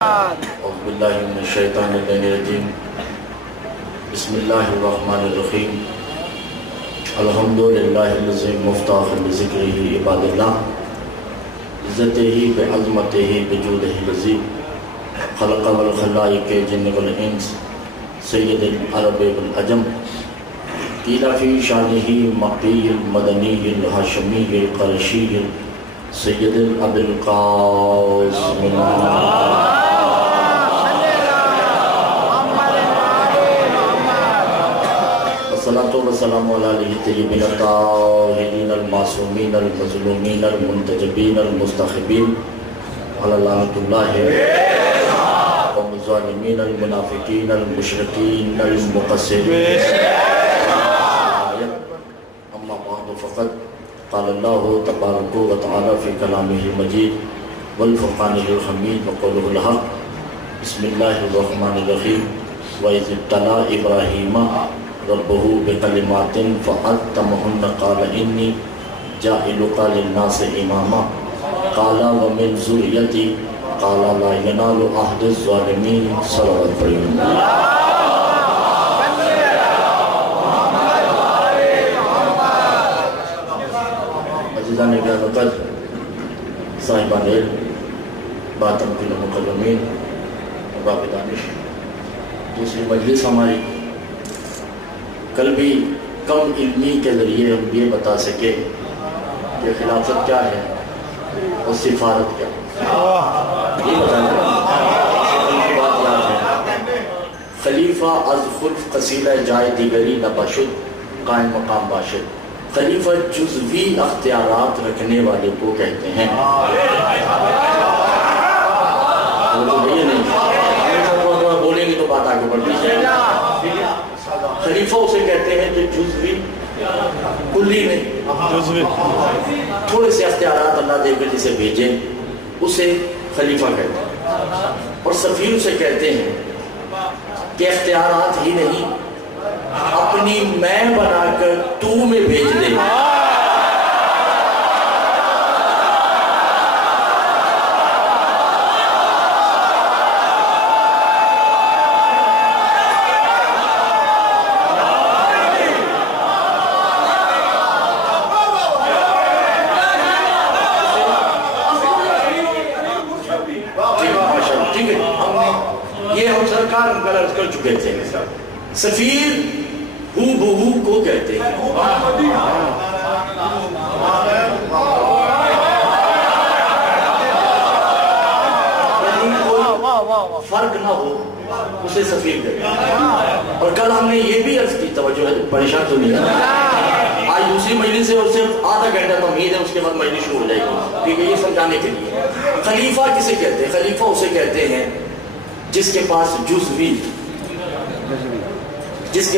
اعوذ باللہ من الشیطان الرجیم بسم اللہ الرحمن الرحیم الحمدللہ الذی مفتاح بذکرہ عباد اللہ عزتہ بعظمتہ بجودہ الذی خلق والخلائق جن والانس سید العرب والعجم قیل فی شانہ مکی المدنی الہاشمی القرشی سید الابی القاسم الصلاة والسلام علیہ طیبین الطاہرین المعصومین المظلومین المنتجبین المستخبین علی لعنۃ اللہ قوم الظالمین المنافقین المشرکین المقصرین اما بعد فقط قال اللہ تبارک و تعالی فی کلامہ المجید والفرقان الحمید وقولہ الحق بسم اللہ الرحمن الرحیم وَإِذِ ابْتَلَىٰ إِبْرَاهِيمَ ربه بکلمات فأتمهن قال انی جاعلک للناس اماما قال ومن ذریتی قال لا ینال عہد الظالمین صلوات پڑھیں عزیزان گرامی قدر صاحبان علم باتم کی مکرمین باب دانش دوسری مجلس ہماری کل بھی کم علمی کے ذریعے ہم یہ بتا سکے کہ خلافت کیا ہے اور سفارت کیا ہے یہ بتانا بات یاد ہے خلیفہ از خلف قصیدہ جائے دیگری نباشد قائم مقام باشد خلیفہ جزوی اختیارات رکھنے والے کو کہتے ہیں بولیں گے تو بات آگے بڑھتی ہے خلیفہ اسے کہتے ہیں جو جزوی کلی نہیں تھوڑے سے اختیارات اللہ دے کر جسے بھیجیں اسے خلیفہ کہتے ہیں اور سفیر اسے کہتے ہیں کہ اختیارات ہی نہیں اپنی میں بنا کر تو میں بھیج دے کر چکے تھے سفیر ہو بہو کو کہتے ہیں فرق نہ ہو اسے سفیر کہتے ہیں اور کل ہم نے یہ بھی عرض کی توجہ ہے پریشان تو نہیں ہے آج دوسری مجلس سے اور صرف آدھا گھنٹہ تمہید ہے اس کے بعد مجلس شروع ہو جائے گی کیونکہ یہ سمجھانے کے لیے خلیفہ کسے کہتے ہیں خلیفہ اسے کہتے ہیں جس کے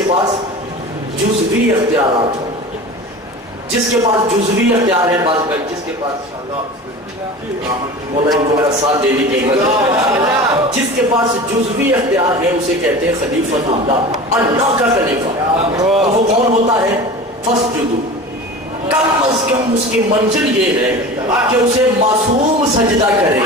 پاس جزوی اختیارات ہو جس کے پاس جزوی اختیار ہے جس کے پاس مولا ان کو میرا ساتھ دینے کے جس کے پاس جزوی اختیار ہے اسے کہتے ہیں خلیفۃ اللہ اللہ کا خلیفہ اور وہ کون ہوتا ہے فسجدو کم از کم اس کی منزل یہ ہے کہ اسے معصوم سجدہ کرے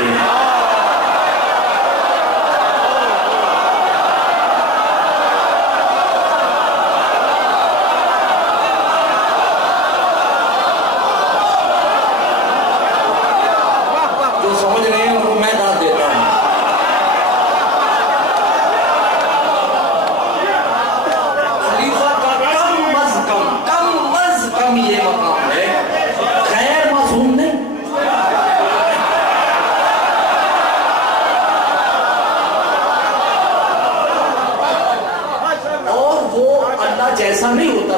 جیسا نہیں ہوتا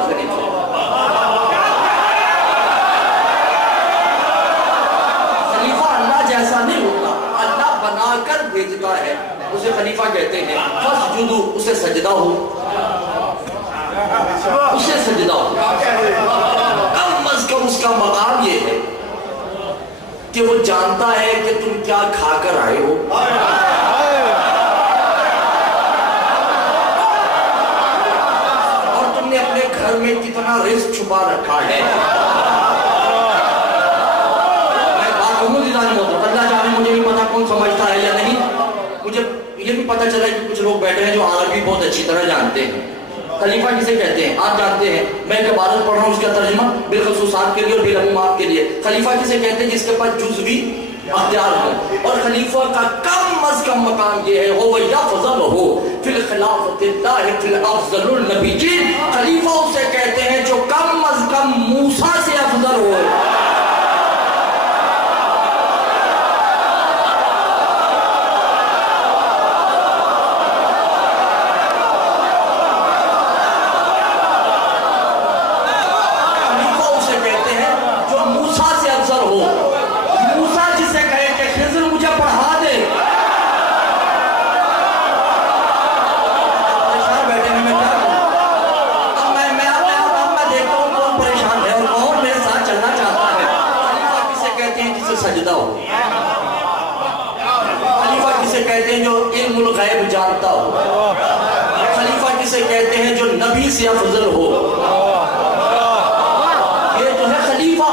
خلیفہ اللہ جیسا نہیں ہوتا اللہ بنا کر بھیجتا ہے اسے خلیفہ کہتے ہیں فسجدو اسے سجدہ ہو کم از کم اس کا مقام یہ ہے کہ وہ جانتا ہے کہ تم کیا کھا کر آئے ہو گھر میں کتنا رزق چھپا رکھا ہے میں بات کہوں اللہ جانے مجھے نہیں پتا کون سمجھتا ہے یا نہیں مجھے یہ بھی پتہ چلا کہ کچھ لوگ بیٹھے ہیں جو عربی بہت اچھی طرح جانتے ہیں. خلیفہ کسے کہتے ہیں آپ جانتے ہیں, میں ایک عبارت پڑھ رہا ہوں اس کا ترجمہ بالخصوصات کے لیے اور بالعمومات کے لیے. خلیفہ کسے کہتے ہیں؟ جس کے پاس جزوی اختیار ہو. اور خلیفہ کا کم از کم مقام یہ ہے هو یفضل فی الخلافۃ اللہ فی الافضل النبیین. خلیفہ اسے کہتے ہیں جو کم از کم موسیٰ سے افضل ہو. سجدہ ہو. خلیفہ کسے کہتے ہیں جو علم الغیب جانتا ہو. خلیفہ کسے کہتے ہیں جو نبی سے افضل ہو. یہ تو ہے خلیفہ.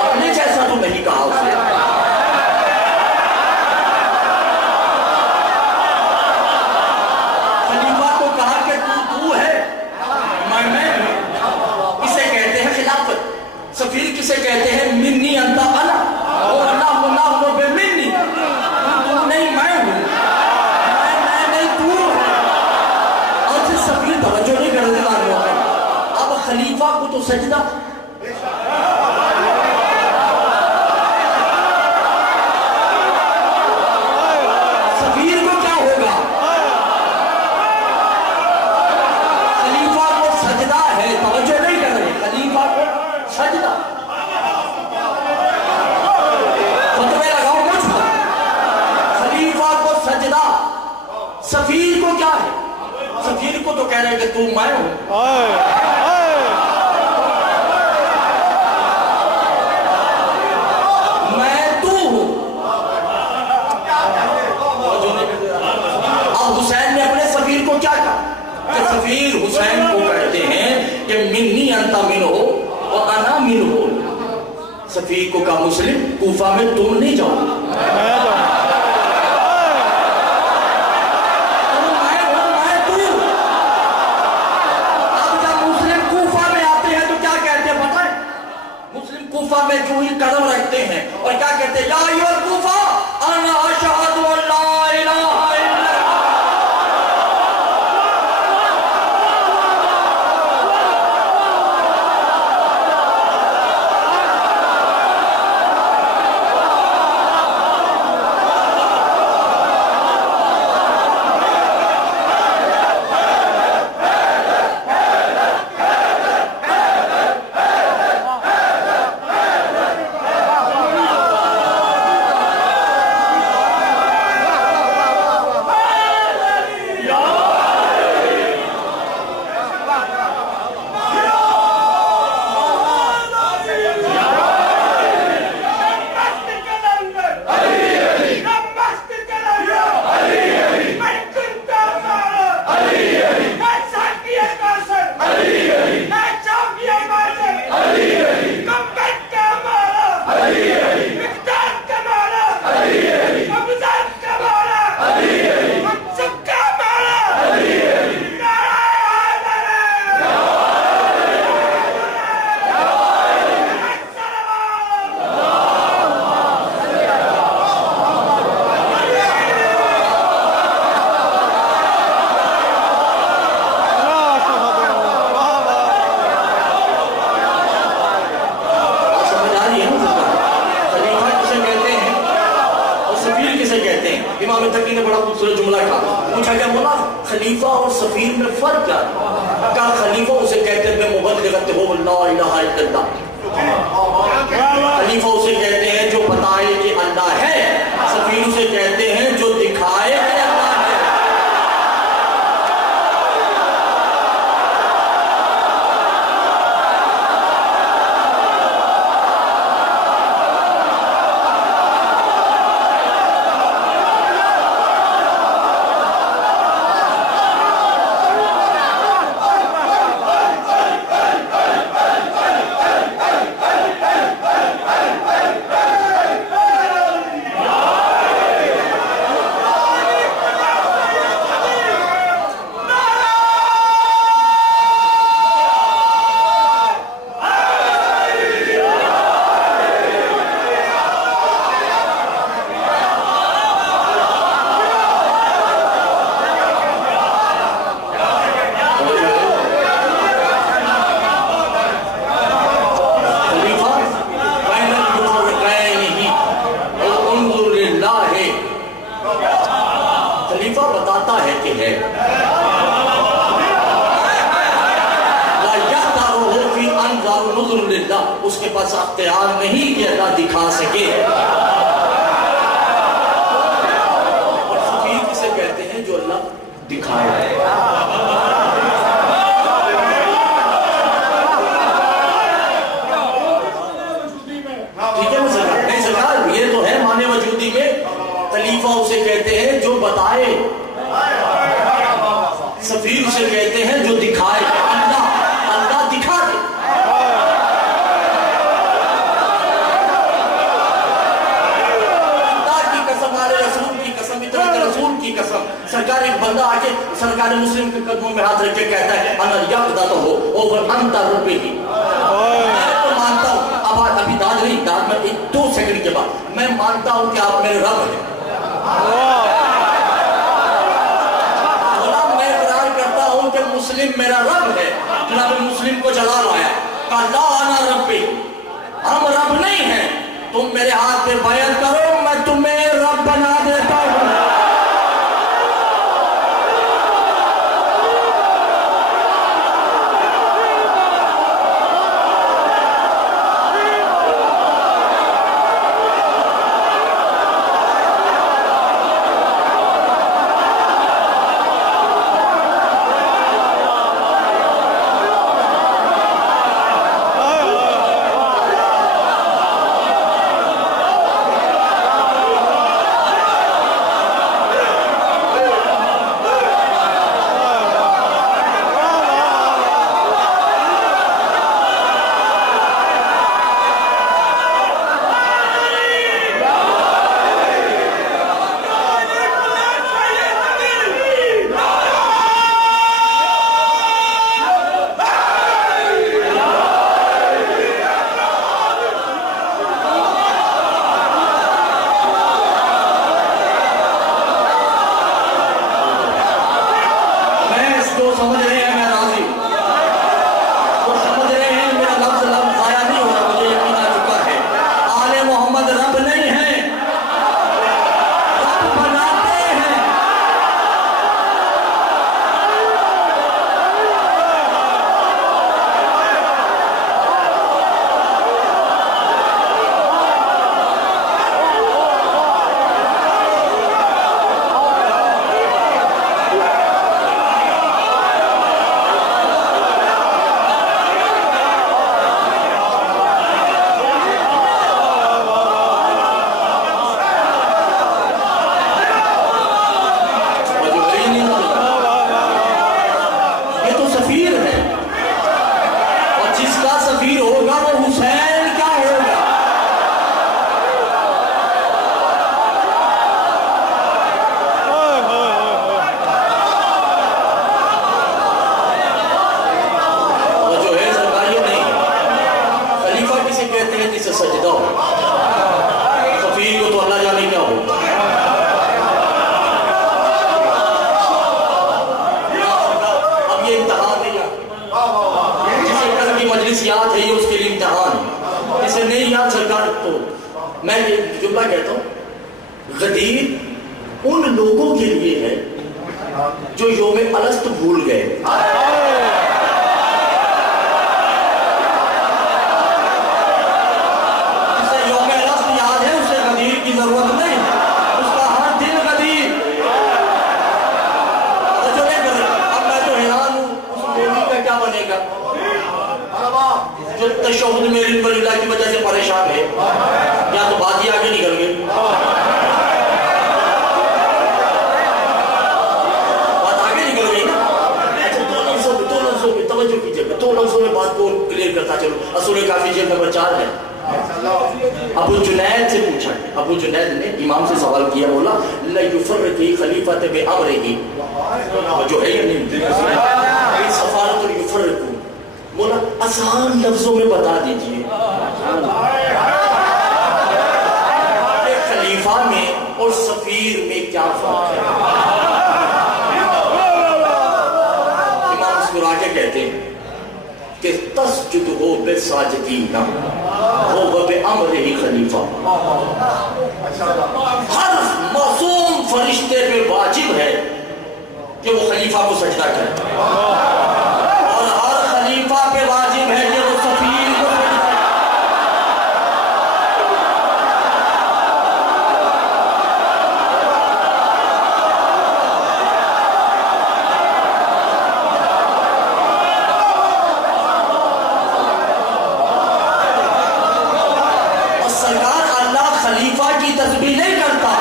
اپنے جیسا تو نہیں کہا اسے. خلیفہ کو کہا کہ تو ہے, میں ہوں. اسے کہتے ہیں خلافت. سفیر کسے کہتے ہیں؟ منی انت انا اور اللہ بمنی. تم نہیں میں ہوں, میں نہیں تو ہے. اور پھر سفیر توجہ نہیں کرنے لگا. اب خلیفہ کو تو سجدہ. سفیر کو کیا ہوگا؟ خلیفہ کو سجدہ ہے, توجہ نہیں کر رہے. خلیفہ کو سجدہ. فتوے لگاؤ مجھ پر. خلیفہ کو سجدہ. سفیر کو کیا ہے؟ سفیر کو تو کہہ رہے کہ تو میں ہوں. میں تو ہوں. اب حسین نے اپنے سفیر کو کیا کہا کہ سفیر حسین کو کہتے ہیں کہ منی انت من ہو اور انا من ہو. سفیر کو کہا مسلم کوفہ میں تم نہیں جاؤ. اب جب مسلم کوفہ میں آتے ہیں تو کیا کہتے ہیں پتہ ہے؟ مسلم کوفہ میں جو ہی قدم رکھتے ہیں اور کیا کہتے ہیں؟ یا ایھا الکوفہ انا اشہد ان لا الہ الا امام تقی نے بڑا خوبصورت جملہ کہا. پوچھا گیا مولا خلیفہ اور سفیر میں فرق کیا؟ کہا خلیفہ اسے کہتے ہیں مبلغ ہو لا الہ الا اللہ. خلیفہ اسے کہتے ہیں جو بتائے کہ اللہ ہے. سفیر اسے کہتے ہیں جو دکھائے کہ اللہ ہے. خلیفہ بتاتا ہے کہ ہے، اس کے پاس اختیار نہیں کہ اللہ دکھا سکے. اور سفیر کسے کہتے ہیں؟ جو اللہ دکھائے. ٹھیک ہے نہیں سرکار، یہ تو ہے معنی وجودی میں. خلیفہ اسے کہتے ہیں جو بتائے، سفیر اسے کہتے ہیں جو دکھائے. اللہ دکھا دے. سرکار ایک بندہ آ کے سرکار مسلم کے قدموں میں ہاتھ رکھ کے کہتا ہے انا یقدا تو ہو اوور انت ربی. میں تو مانتا ہوں، اب ابھی داد نہیں، داد میں 2 سیکنڈ کے بعد میں مانتا ہوں کہ آپ میرے رب ہیں. میں اقرار کرتا ہوں کہ مسلم میرا رب ہے. جناب مسلم کو جلا لایا، کہا لا انا ربی، ہم رب نہیں ہیں، تم میرے ہاتھ پہ بیعت کرو، میں تمہیں رب بنا دیتا ہوں. میں یہ جملہ کہتا ہوں، غدیر ان لوگوں کے لیے ہے جو یوم الست بھول گئے. جسے یوم الست یاد ہے اسے غدیر کی ضرورت نہیں، اس کا ہر دن غدیر. اب میں تو حیران ہوں اس مولوی کا کیا بنے گا جو تشہد میں رنبر اللہ کی وجہ سے پریشان ہے، یا تو بات ہی آگے نکل گئے. بات آگے نکل گئی نا. اچھا دو لفظوں میں توجہ کیجیے، 2 لفظوں میں بات کو کلیئر کرتا چلو. اصول کافی جلد نمبر 4 ہے. ابو جنید سے پوچھا، ابو جنید نے امام سے سوال کیا، بولا لَيُفَرِّقِ خلیفۃ بِأَمْرِهِ جو ہے یا نہیں سفارت یفرق، بولا آسان لفظوں میں بتا دیجئے کہ خلیفہ میں اور سفیر میں کیا فرق ہے. امام مسکرا کے کہتے ہیں کہ تسجد ہو بے ساجدین ہو بے امرہ خلیفہ. ہر معصوم خلیفہ کو سجدہ کرے، اور ہر خلیفہ پہ واجب ہے کہ وہ سفیر کو سجدہ کرے۔ اور سرکار اللہ خلیفہ کی تسبیح نہیں کرتا،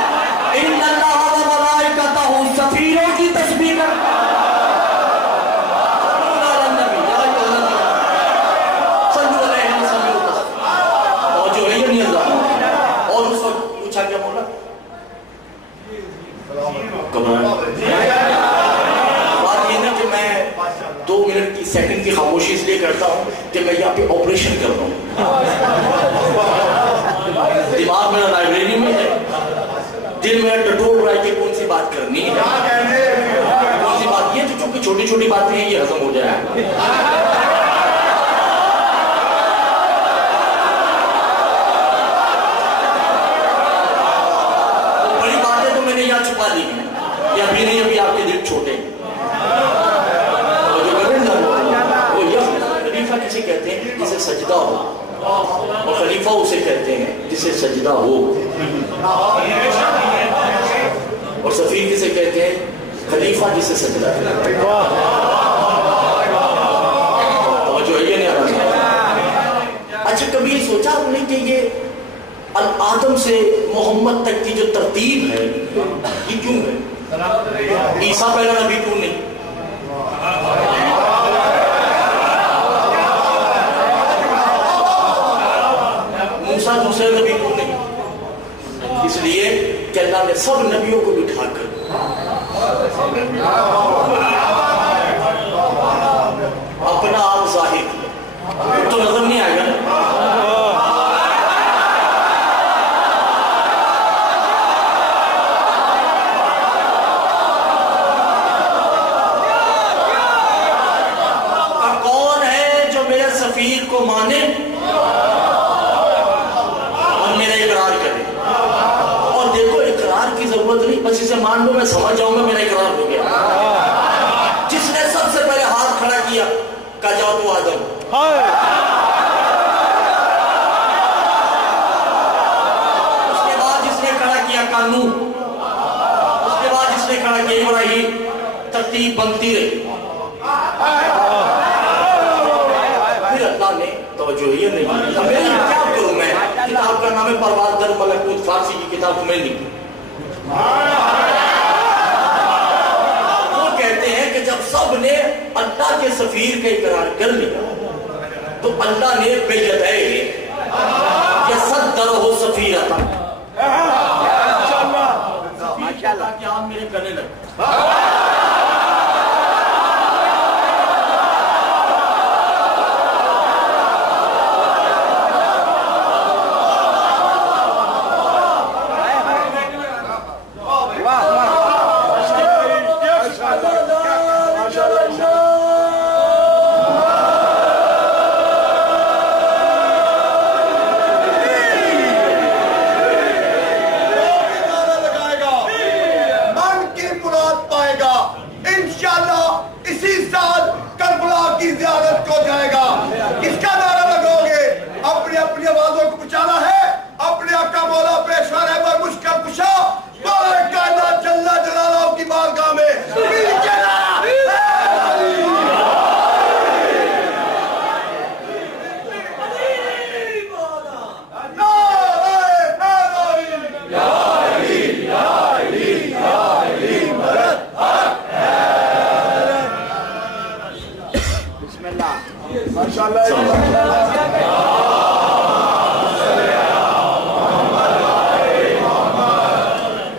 ان اللہ و ملائکتہ سفیروں کی تسبیح کرتا۔ اور اس وقت پوچھا کیا مولا؟ بات یہ نہیں کہ میں 2 منٹ کی سیکنڈ کی خاموشی اس لیے کرتا ہوں کہ میں یہاں پہ آپریشن کر رہا ہوں، دماغ میرا لائبریری میں ہے، دل میرا ٹٹول رہا ہے کہ کون سی بات کرنی ہے، کون سی بات، یہ تو چونکہ چھوٹی چھوٹی باتیں ہیں یہ ہضم ہو جائے۔ بڑی باتیں تو میں نے یہاں چھپا لی ہیں، یہ ابھی نہیں، ابھی آپ کے دل چھوٹے ہیں۔ وہ یہ خلیفہ کسے کہتے ہیں جسے سجدہ ہو، اور خلیفہ اسے کہتے ہیں جسے سجدہ ہو، اور سفیر کسے کہتے ہیں؟ خلیفہ جسے سجدہ کرے۔ جو یہ نہیں آنا۔ اچھا کبھی یہ سوچا آپ نے کہ یہ آدم سے محمد تک کی جو ترتیب ہے یہ کیوں ہے؟ عیسیٰ پہلا نبی کیوں نہیں؟ موسیٰ دوسرے نبی کیوں نہیں؟ اس لیے کہ اللہ نے سب نبیوں کو بٹھا کر اپنا آپ ظاہر کیا۔ تو نظر نہیں آئے گا نا؟ کون ہے جو میرے سفیر کو مانے اور میرا اقرار کرے؟ اور دیکھو اقرار کی ضرورت نہیں، بس اسے مان لو، میں سمجھ جاؤں گا میرا اقرار ہو گیا۔ جس نے سب سے پہلے ہاتھ کھڑا کیا کہا جاؤ تو آدم، اس کے بعد جس نے کھڑا کیا نوح، اس کے بعد جس نے کھڑا کیا ابراہیم، ترتیب بنتی رہی۔ پھر اللہ نے توجہ یہ نہیں، ہمیں کیا کروں میں؟ کتاب کا نام ہے پرواز در ملکوت، فارسی کی کتاب میں نہیں۔ وہ کہتے ہیں کہ جب سب نے اللہ کے سفیر کا اقرار کر لیا تو اللہ نے بیدئے یصدرہ سفیرتا، ماشاءاللہ کہ آپ میرے کرنے لگے۔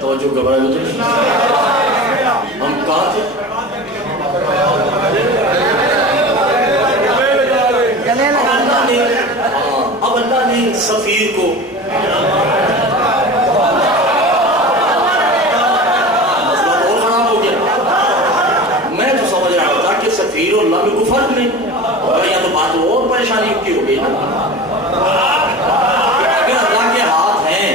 توجہ گھبرائے ہوتے ہم کہاں تھے؟ اب اللہ نے سفیر کو مسئلہ اور خراب ہو گیا۔ میں تو سمجھ رہا تھا کہ سفیر اور اللہ میں کوئی فرق نہیں، یا تو بات اور پریشانی کی ہو گئی نا۔ اگر اللہ کے ہاتھ ہیں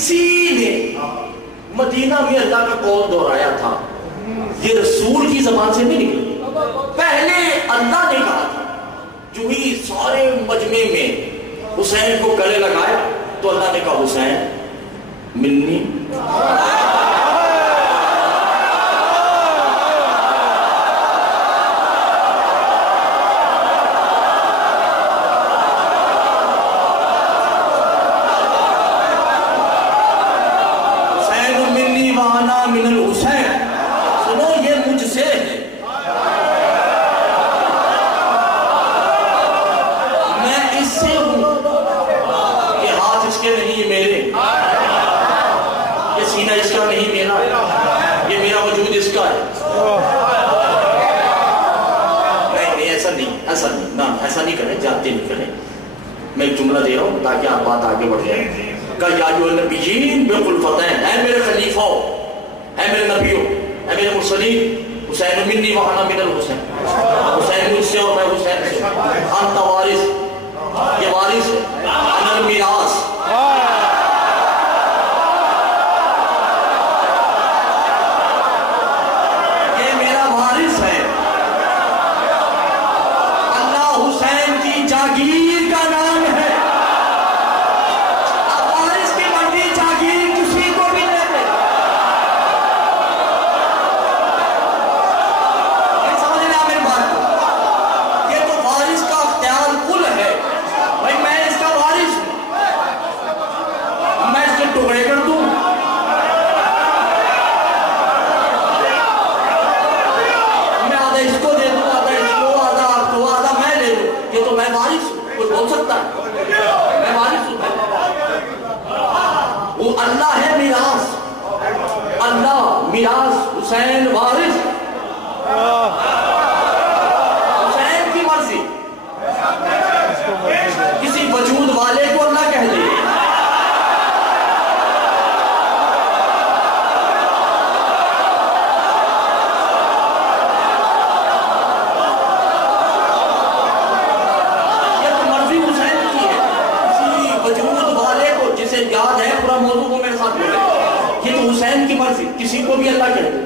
کسی نے مدینہ میں اللہ کا قول دہرایا تھا، یہ رسول کی زبان سے نہیں نکلی، پہلے اللہ نے کہا تھا۔ جو ہی سارے مجمع میں حسین کو گلے لگایا تو اللہ نے کہا حسین منی من الحسین، سنو یہ مجھ سے ہے، میں اس سے ہوں، یہ ہاتھ اس کے نہیں میرے، یہ سینہ اس کا نہیں میرا، یہ میرا وجود اس کا ہے۔ نہیں ایسا نہیں، نہ ایسا نہیں کریں، جانتے نہیں کریں۔ میں ایک جملہ دے رہا ہوں تاکہ آپ بات آگے بڑھ جائیں۔ کہ یا ایھا النبیین بالخلفتین، اے میرے خلیفوں، اے میرے نبیوں، اے میرے مرسلین، حسین منی وانا من الحسین، حسین مجھ سے اور میں حسین سے، انت وارث، یہ وارث ہے، انا المیراث، یہ میرا وارث ہے۔ اللہ حسین کی جاگیر کا نام ہے۔ اللہ ہے میراث، اللہ میراث، حسین وارث، حسین کی مرضی، کسی وجود والے کو اللہ کہہ دے۔ یہ تو مرضی حسین کی ہے، کسی وجود والے کو، جسے یاد ہے پورا موضوع کو میرے ساتھ بولے، یہ تو حسین کی مرضی، کسی کو بھی اللہ کہہ دے۔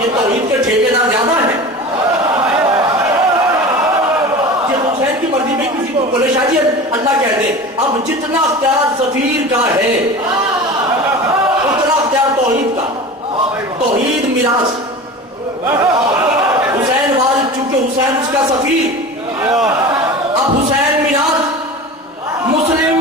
یہ توحید کے ٹھیکیدار زیادہ ہے، یہ حسین کی مرضی میں کسی کو بولے شاہ جی اللہ کہہ دے۔ اب جتنا اختیار سفیر کا ہے اتنا اختیار توحید کا، توحید میراث، حسین والد چونکہ حسین اس کا سفیر، اب حسین میراث مسلم،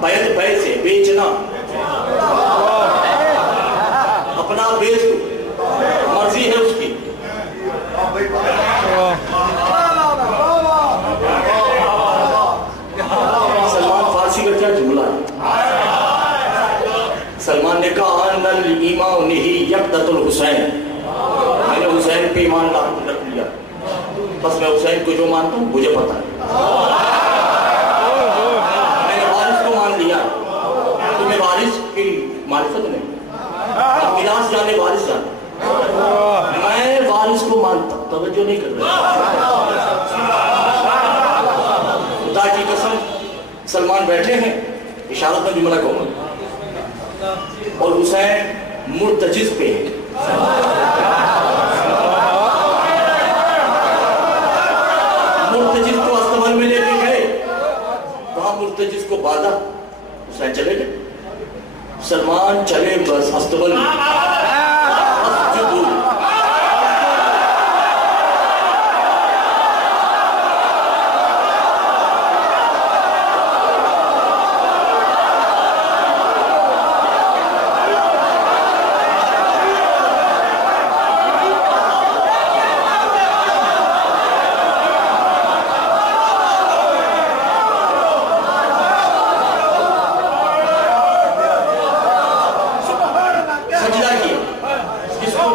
بیعت سے بیچنا، اپنا بیچ مرضی ہے اس کی۔ سلمان فارسی کا کیا جملہ ہے؟ سلمان نے کہا ان الایمان ہی یقدت الحسین، میں نے حسین پہ ایمان رکھ لیا، بس میں حسین کو جو مانتا ہوں مجھے پتا ہے، تمہیں وارث کی معرفت نہیں، میراث جانے وارث جانے، میں وارث کو مانتا، توجہ نہیں کر رہا۔ خدا کی قسم سلمان بیٹھے ہیں، اشارت میں جملہ کہوں گا، اور حسین مرتجز پہ ہے، مرتجز کو استبل میں لے کے گئے، وہاں مرتجز کو باندھا، حسین چلے گئے، سلمان چلے بس استبل میں،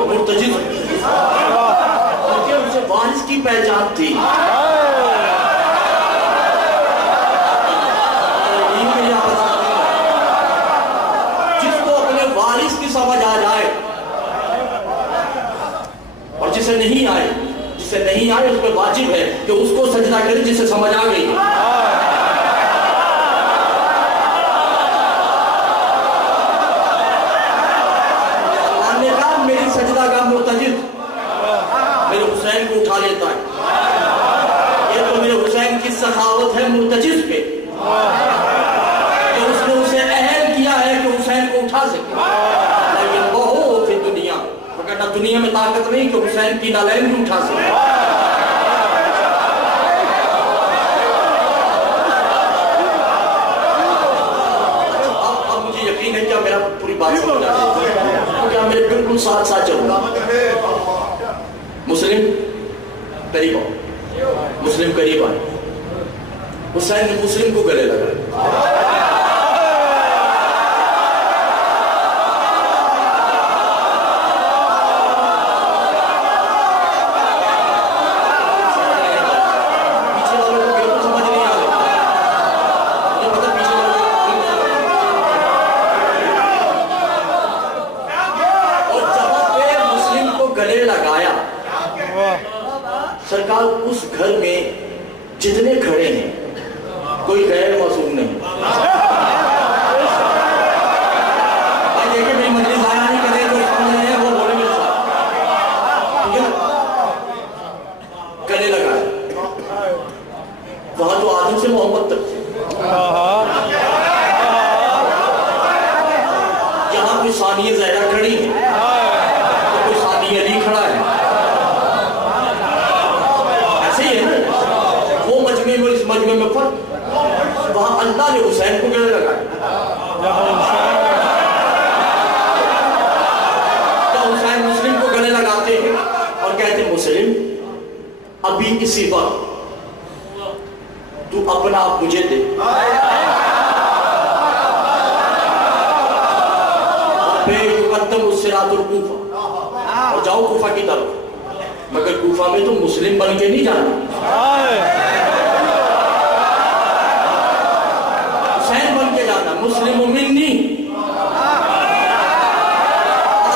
مرتجز کیونکہ اسے وارث کی پہچان تھی. جس کو اپنے وارث کی سمجھ آ جائے اور جسے نہیں آئے اس پہ واجب ہے کہ اس کو سجدہ کرے جسے سمجھ آ گئی. اللہ نے کہا میری سجدہ کا مرتجز میرے حسین کو اٹھا لیتا ہے. یہ تو میرے حسین کی سخاوت ہے مرتجز پہ کہ اس نے اسے اہل کیا ہے کہ حسین کو اٹھا سکے. لیکن وہ ہو پھر دنیا کہنا دنیا میں طاقت نہیں کہ حسین کی نالین بھی اٹھا سکے. اب مجھے یقین ہے کہ میرا پوری بات سمجھ آ رہی ہے کیونکہ میرے بالکل ساتھ ساتھ چلوں گا. مسلم قریب آؤ. مسلم قریب آئے. حسین نے مسلم کو گلے لگا. سرکار اس گھر میں جتنے کھڑے ہیں کوئی غیر معصوم نہیں. دیکھیں میری مجلس آیا نہیں کرے تو سمجھ رہے ہیں وہ بولے میرے ساتھ گلے لگائے. وہاں تو آدم سے محبت تک تھی. یہاں کوئی ثانیہ زہرا کھڑی ہے کوئی ثانیہ علی کھڑا ہے. اس مجمع میں فرق وہاں اللہ نے حسین کو گلے لگائے. تو حسین مسلم کو گلے لگاتے ہیں اور کہتے ہیں مسلم ابھی اسی وقت تو اپنا آپ مجھے دے یقدم الصراط الکوفہ اور جاؤ کوفہ کی طرف. مگر کوفہ میں تو مسلم بن کے نہیں جانا. مسلم منی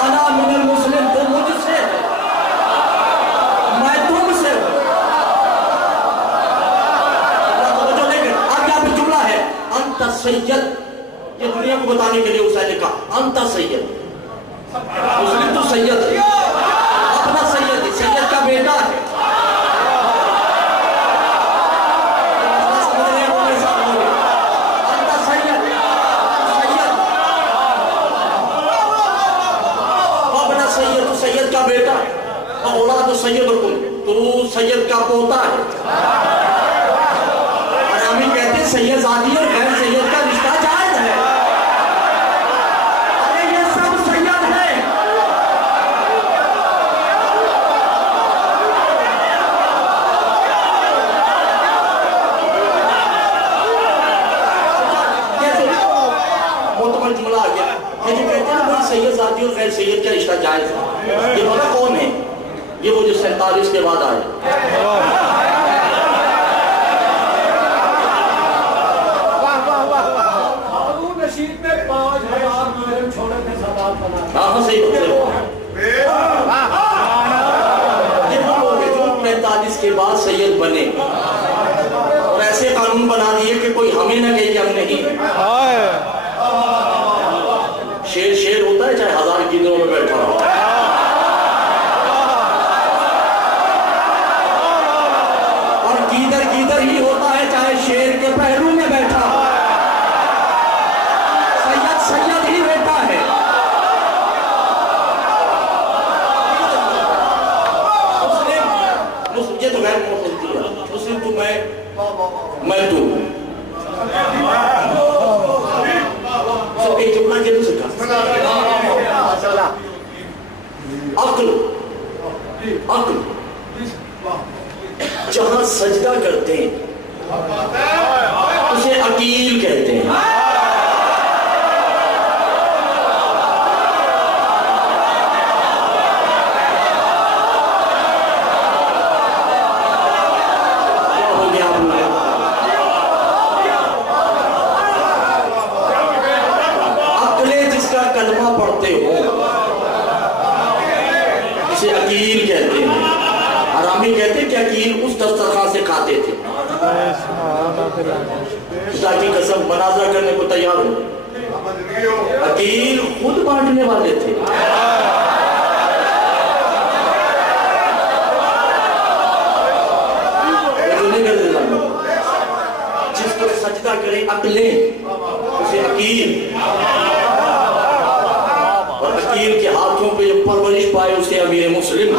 انا من المسلم تو مجھ سے میں تم سے. توجہ لے کر آگے یہاں پہ جملہ ہے انت سید. یہ دنیا کو بتانے کے لیے حسین نے کہا انت سید. مسلم تو سید ہے اپنا سید ہے سید کا بیٹا ہے. سید کا بیٹا اولاد سید تو سید کا پوتا ہے. اور ہم ہی کہتے ہیں سید ذاتی اور غیر سید کا رشتہ جائز ہے. ارے یہ سب سید ہے. معتبر جملہ آ گیا. یہ جو کہتے ہیں نا سید ذاتی اور غیر سید کا رشتہ جائز ہے. یہ پتہ کون ہے؟ یہ وہ جو 47 کے بعد آئے. ہاں صحیح بات. یہ وہ لوگ ہیں جو 45 کے بعد سید بنے اور ایسے قانون بنا دیے کہ کوئی ہمیں نہ کہے کہ ہم نہیں. شیر شیر ہوتا ہے چاہے 1000 گیدڑوں میں بیٹھا ہو. اور گیدر گیدر ہی ہوتا ہے چاہے شیر کے پہلو میں بیٹھا ہو. سید سید ہی بیٹھا ہے. مسلم یہ تو غیر مفتی ہے. مسلم تو میں تو ایک جملہ کے دوسرے کا عقل جہاں سجدہ کرتے ہیں اسے عقیل کہتے ہیں. اسے عقیل کہتے ہیں. حرامی کہتے ہیں کہ عقیل اس دسترخوان سے کھاتے تھے. خدا کی قسم مناظرہ کرنے کو تیار ہو. عقیل خود بانٹنے والے تھے. جس کو سجدہ کرے عقلیں اسے عقیل، اور عقیل کے ہاتھوں پہ جو پرورش پائے اسے امیر مسلم.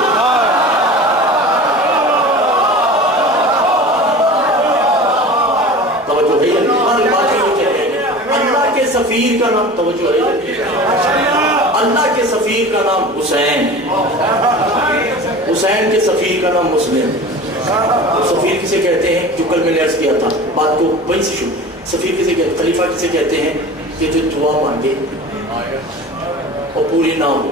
توجہ ہے ہر بات اللہ کے سفیر کا نام. توجہ ہے اللہ کے سفیر کا نام حسین، حسین کے سفیر کا نام مسلم. سفیر کسے کہتے ہیں؟ جو کل میں نے عرض کیا تھا بات کو وہیں سے شروع. سفیر کسے کہتے ہیں؟ خلیفہ کسے کہتے ہیں کہ جو دعا مانگے اور پوری نہ ہو.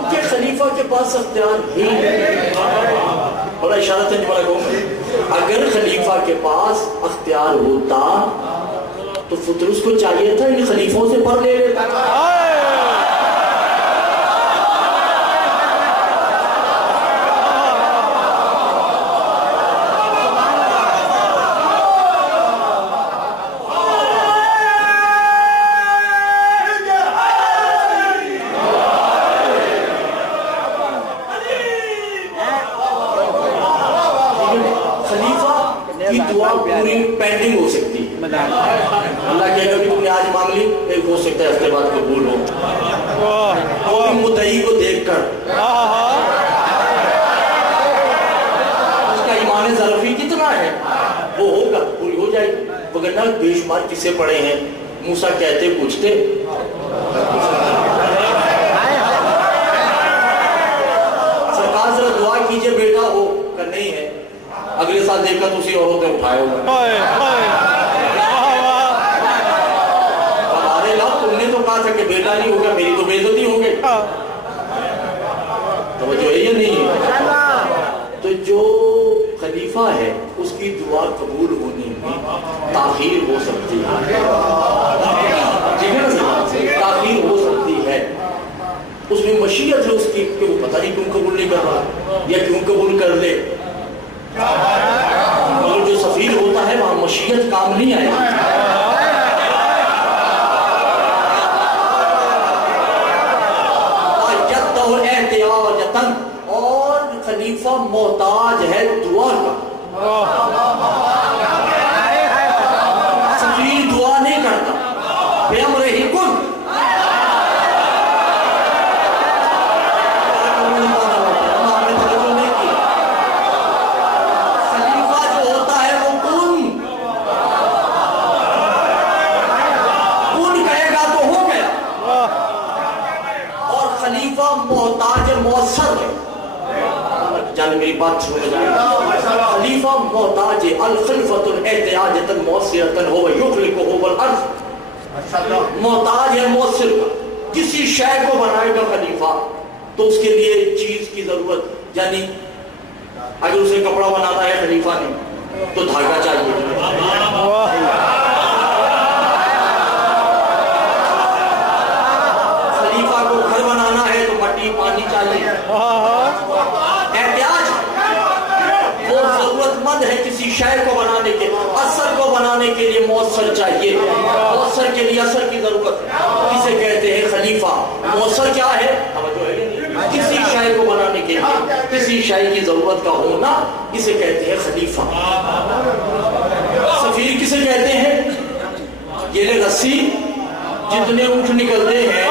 کیونکہ خلیفہ کے پاس اختیار ہی بڑا اشارہ تھا جو کہوں گا. اگر خلیفہ کے پاس اختیار ہوتا تو فطرس کو چاہیے تھا ان خلیفوں سے پر لے لیتا. خلیفہ کی دعا پوری پینڈنگ ہو سکتی ہے. اللہ کہے گا کہ تم نے آج مانگ لی، ایک ہو سکتا ہے ہفتے بعد قبول ہو. کوئی مدعی کو دیکھ کر اس کا ایمان ظرفی کتنا ہے وہ ہوگا، پوری ہو جائے گی. وگرنہ بے شمار قصے پڑے ہیں. موسیٰ کہتے پوچھتے سرکار ذرا دعا کیجئے بیٹا ہو کہ نہیں ہے. اگلے سال دیکھا تو اسی عورت نے اٹھائے ہوگا. ہمارے لوگ تم نے تو کہا تھا کہ بیٹا نہیں ہوگا، میری تو بے عزتی ہو گئی. توجہ ہے یا نہیں؟ تو جو خلیفہ ہے اس کی دعا قبول ہونے میں تاخیر ہو سکتی ہے. تاخیر ہو سکتی ہے. اس میں مشیت ہے اس کی کہ وہ پتہ نہیں کیوں قبول نہیں کر رہا یا کیوں قبول کر لے. مگر جو سفیر ہوتا ہے وہاں مشیت کام نہیں آئے گی. اور خلیفہ محتاج ہے دعا کا. سفیر دعا نہیں کرتا. بِأَمْرِهِ كُن. محتاج مؤثر ہے. جان میری بات سمجھ جائے. خلیفہ محتاج ہے. الخلفۃ احتیاجۃ مؤثرۃ هو یخلق هو الارض. محتاج ہے مؤثر کا. کسی شے کو بنائے گا خلیفہ تو اس کے لیے چیز کی ضرورت، یعنی اگر اسے کپڑا بنانا ہے خلیفہ نے تو دھاگا چاہیے. خلیفہ کو گھر بنانا ہے تو مٹی پانی چاہیے. احتیاج وہ ضرورت مند ہے کسی شے کو بنانے کے، اثر کو بنانے کے لیے مؤثر چاہیے. مؤثر کے لیے اثر کی ضرورت کسے کہتے ہیں؟ خلیفہ. مؤثر کیا ہے؟ کسی شے کو بنانے کے لیے کسی شے کی ضرورت کا ہونا اسے کہتے ہیں خلیفہ. سفیر کسے کہتے ہیں؟ یہ رسی جتنے اونٹ نکلتے ہیں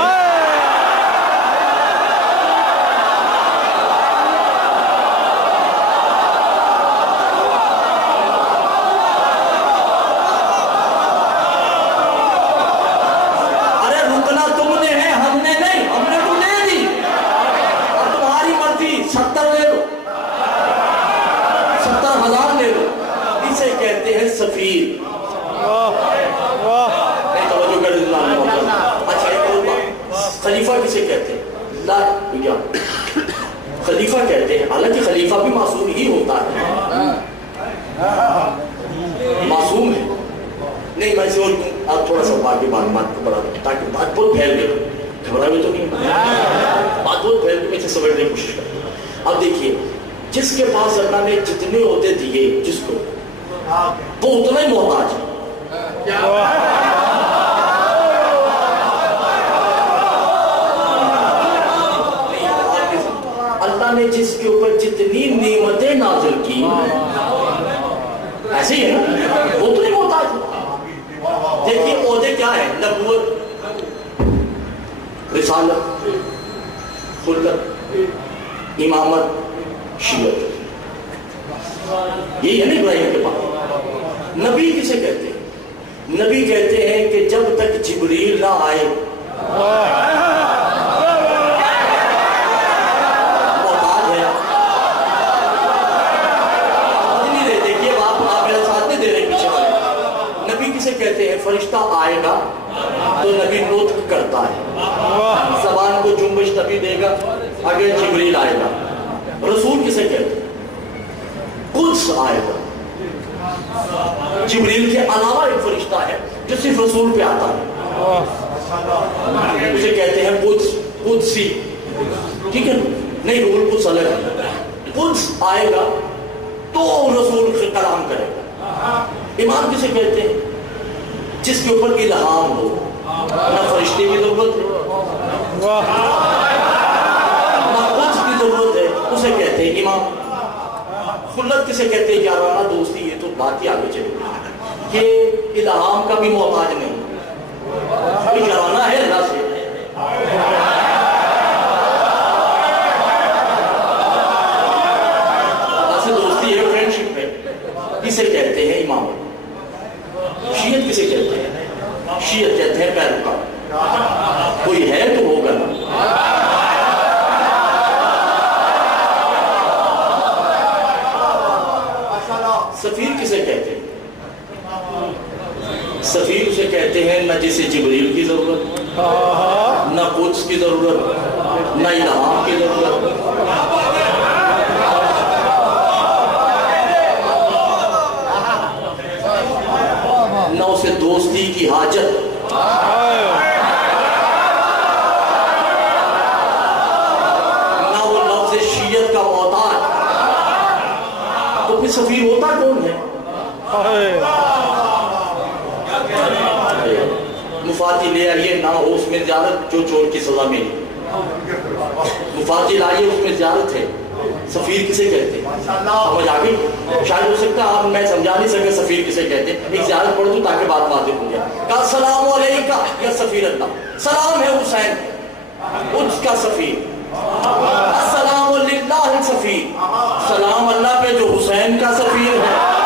سفیر. نہیں میں سے آپ تھوڑا سا باقی معلومات کو بڑھا دیں تاکہ بات بہت پھیل گئی، گھبرائے ہوئے تو نہیں، بات بہت پھیل گئی، اسے سمجھنے کی کوشش کریں۔ اب دیکھیے جس کے پاس اللہ نے جتنے عہدے دیے جس کو وہ اتنا ہی محتاج ہے۔ اللہ نے جس کے اوپر جتنی نعمتیں نازل کی ایسے ہی ہے نا، وہ تو نہیں محتاج ہے۔ دیکھیے عہدے کیا ہے؟ نبوت، رسالت، خلت، امامت، شیعت، یہی ہے نا ابراہیم کے پاس۔ نبی کسے کہتے ہیں؟ نبی کہتے ہیں کہ جب تک جبریل نہ آئے محتاج ہے۔ نہیں دے دیکھیے آپ میرے ساتھ نہیں دے رہے پیچھے والے۔ نبی کسے کہتے ہیں؟ فرشتہ آئے گا تو نبی نطق کرتا ہے، زبان کو جنبش نبی دے گا، اگر جبریل آئے گا۔ رسول کسے کہتے ہیں؟ قدس آئے گا، جبریل کے علاوہ ایک فرشتہ ہے جو صرف رسول پہ آتا ہے، اسے کہتے ہیں قدس، قدسی، ٹھیک ہے نہیں؟ روح القدس الگ ہے۔ قدس آئے گا تو رسول سے کلام کرے گا۔ امام کسے کہتے ہیں؟ جس کے اوپر الہام ہو، نہ فرشتے کی ضرورت ہے نہ قدس کی ضرورت ہے، اسے کہتے ہیں امام۔ خلت کسے کہتے ہیں؟ یارانہ دوستی، یہ تو بات ہی آگے چلے کہ الہام کا بھی محتاج نہیں، یارانہ ہے اللہ سے۔ اللہ سے دوستی ہے، فرینڈشپ ہے، کسے کہتے ہیں؟ امام۔ شیعت کسے کہتے ہیں؟ شیعت کہتے ہیں پیروکار، کوئی ہے تو ہوگا نا۔ سفیر کسے کہتے ہیں؟ سفیر اسے کہتے ہیں نہ جسے جبریل کی ضرورت، نہ قدس کی ضرورت، نہ الہام کی ضرورت، نہ اسے دوستی کی حاجت، نہ وہ لفظ شیعت کا محتاج۔ تو پھر سفیر ہوتا کون ہے؟ مفاتی لے آئیے، نہ ہو اس میں زیارت، جو چور کی سزا ملی، مفاتی لائیے اس میں زیارت ہے۔ سفیر کسے کہتے ہیں؟ سمجھ آ گئی؟ شاید ہو سکتا ہے آپ میں سمجھا نہیں سکے سفیر کسے کہتے ہیں، ایک زیارت پڑھ دوں تاکہ بات واضح ہو جائے۔ کہا السلام علیکہ یا سفیر اللہ، سلام ہے حسین اس کا سفیر، السلام للہ السفیر، سلام اللہ پہ جو حسین کا سفیر ہے۔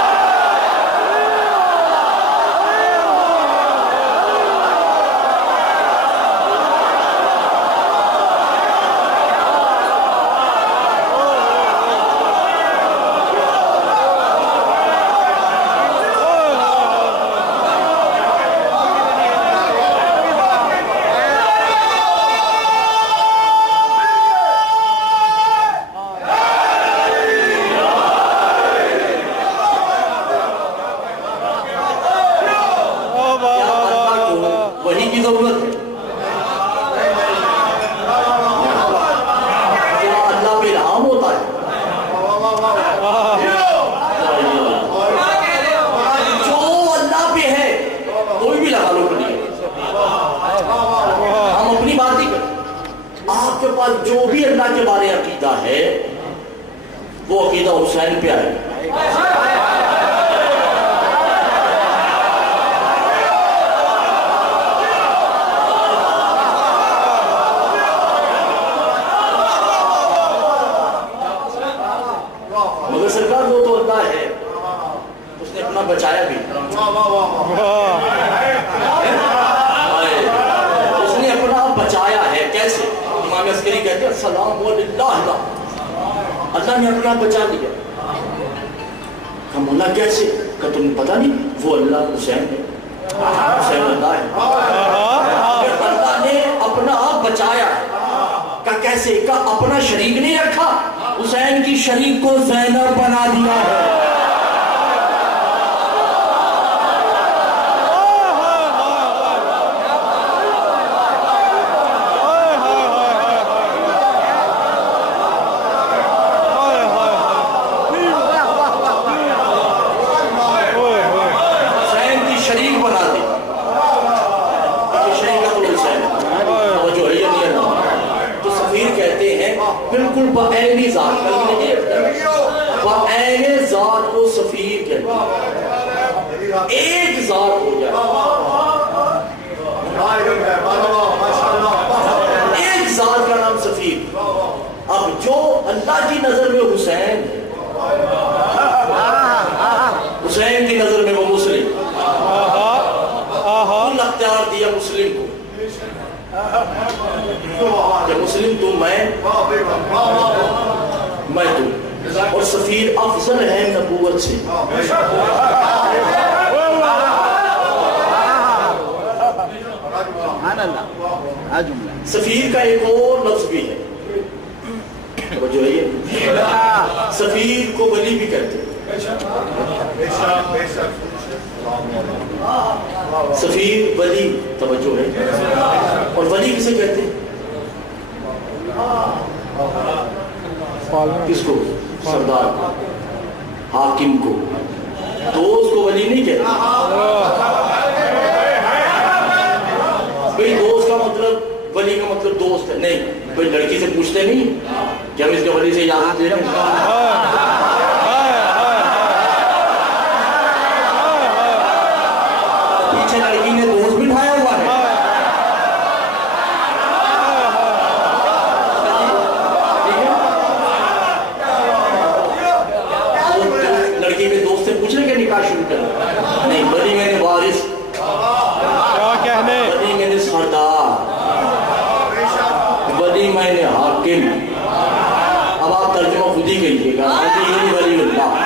جو بھی اللہ کے بارے عقیدہ ہے وہ عقیدہ حسین پہ آئے، مگر سرکار وہ تو اللہ ہے، اس نے اپنا بچایا بھی، اس نے اپنا بچایا ہے۔ کیسے؟ امام عسکری کہتے ہیں السلام للہ، اللہ نے اپنا بچا لیا۔ کہا مولا کیسے؟ کہ تمہیں پتہ نہیں وہ اللہ حسین ہے، حسین اللہ ہے، اللہ نے اپنا بچایا ہے۔ کہا کیسے؟ کہا اپنا شریک نہیں رکھا، حسین کی شریک کو زینب بنا دیا ہے۔ ایک ذات ہو جائے، ایک ذات کا نام سفیر۔ اب جو اللہ کی نظر میں حسین ہے، حسین کی نظر میں وہ مسلم، کل اختیار دیا مسلم کو کہ مسلم تو میں تو، اور سفیر افضل ہے نبوت سے۔ سفیر کا ایک اور لفظ بھی ہے، جو ہے سفیر کو ولی بھی کہتے ہیں۔ سفیر ولی، توجہ ہے، اور ولی کسے کہتے ہیں؟ کس کو؟ سردار کو، حاکم کو، دوست کو ولی نہیں کہتے۔ بھئی دوست کا مطلب، ولی کا مطلب دوست ہے نہیں، بھئی لڑکی سے پوچھتے نہیں کہ ہم اس کے ولی سے اجازت دے رہے ہیں؟ پیچھے لڑکی نے دوست بٹھایا ہوا ہے، لڑکی کے دوست سے پوچھ رہے کہ نکاح شروع کرنا نہیں، ولی میں نے وارث، ولی میں نے سردار، ولی میں نے حاکم۔ اب آپ ترجمہ خود ہی کہیے گا، ولی اللہ۔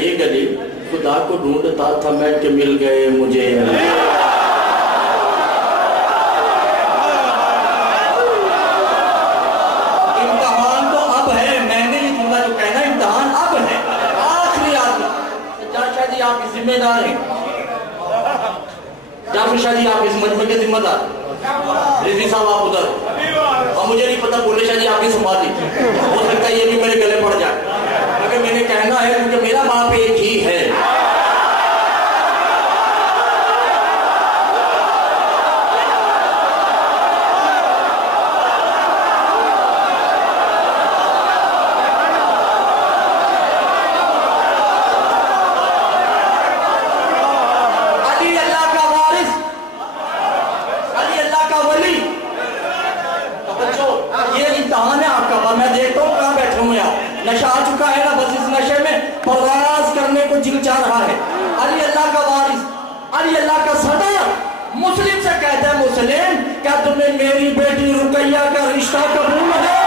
گلی گلی خدا کو ڈھونڈتا تھا میں کہ مل گئے مجھے امتحان تو اب ہے، میں نے یہ جملہ جو کہنا امتحان اب ہے، آخری آدمی سجاد شاہ جی آپ کی ذمہ دار ہیں، جعفر شاہ جی آپ اس مجمع کے ذمہ دار، رضوی صاحب آپ ادھر، اور مجھے نہیں پتا بولے شاہ جی آپ کی سنبھالی، ہو سکتا ہے یہ بھی میرے گلے پڑ جائے، مگر میں نے کہنا ہے کیونکہ میرا باپ ایک ہی ہے۔ میں دیکھتا ہوں کہاں بیٹھے ہوئے آپ، نشہ آ چکا ہے نا، بس اس نشے میں پرواز کرنے کو جل چاہ رہا ہے۔ علی اللہ کا وارث، علی اللہ کا صدر مسلم سے کہتا ہے مسلم کیا تمہیں میری بیٹی رقیہ کا رشتہ قبول ہے؟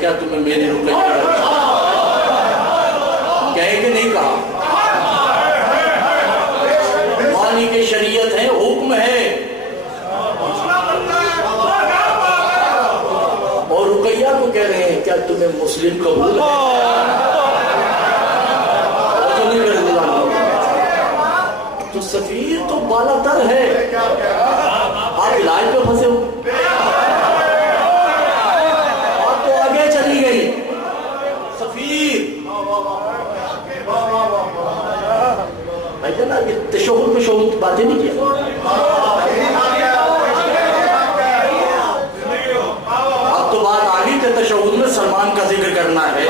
کیا تمہیں میری رقیہ کہے کہ نہیں کہا؟ مانی کی شریعت ہے، حکم ہے، اور رقیہ کو کہہ رہے ہیں کیا تمہیں مسلم قبول ہے؟ تو سفیر تو بالا تر ہے، آپ علاج پہ پھنسے ہو، آپ تو آگے چلی گئی سفیر۔ بھائی جانا یہ تشہد میں شہود باتیں نہیں کیا، اب تو بات آگئی کہ تشہد میں سلمان کا ذکر کرنا ہے۔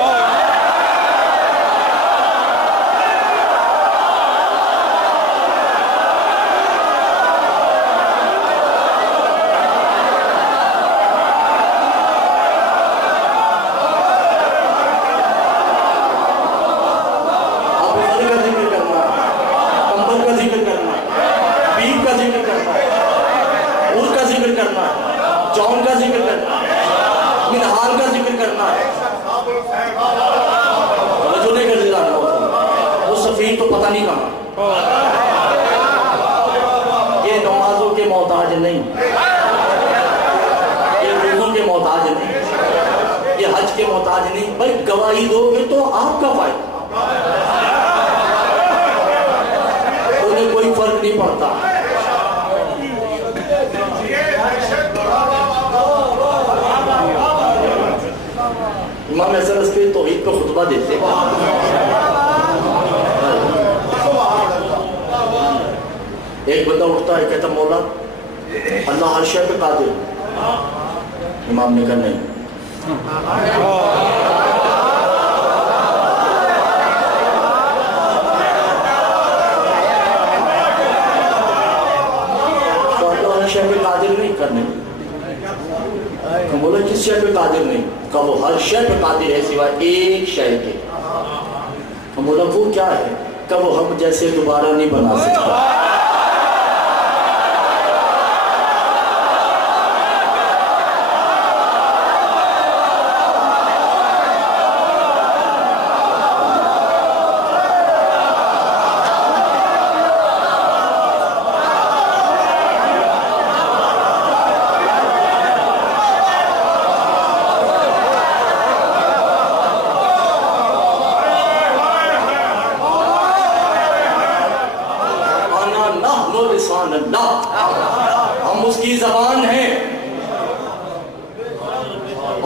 جون کا ذکر کرنا ہے، منہال کا ذکر کرنا ہے، جو نہیں کر دیا وہ سفیر تو پتہ نہیں کہاں۔ یہ نمازوں کے محتاج نہیں، یہ روزوں کے محتاج نہیں، یہ حج کے محتاج نہیں، بھائی گواہی دو گے تو آپ کا فائدہ، انہیں کوئی فرق نہیں پڑتا۔ امام حسن عسکری توحید پہ خطبہ دیتے ہیں، ایک بندہ اٹھتا ہے کہتا مولا اللہ ہر شے پہ قادر، امام نے کہا نہیں، تو اللہ ہر شے پہ قادر نہیں کرنے، بولا کس شے پہ قادر نہیں؟ کہ وہ ہر شے پہ قادر ہے سوائے ایک شے کے۔ بولا وہ کیا ہے؟ کہ وہ ہم جیسے دوبارہ نہیں بنا سکتا۔ ہم اس کی زبان ہیں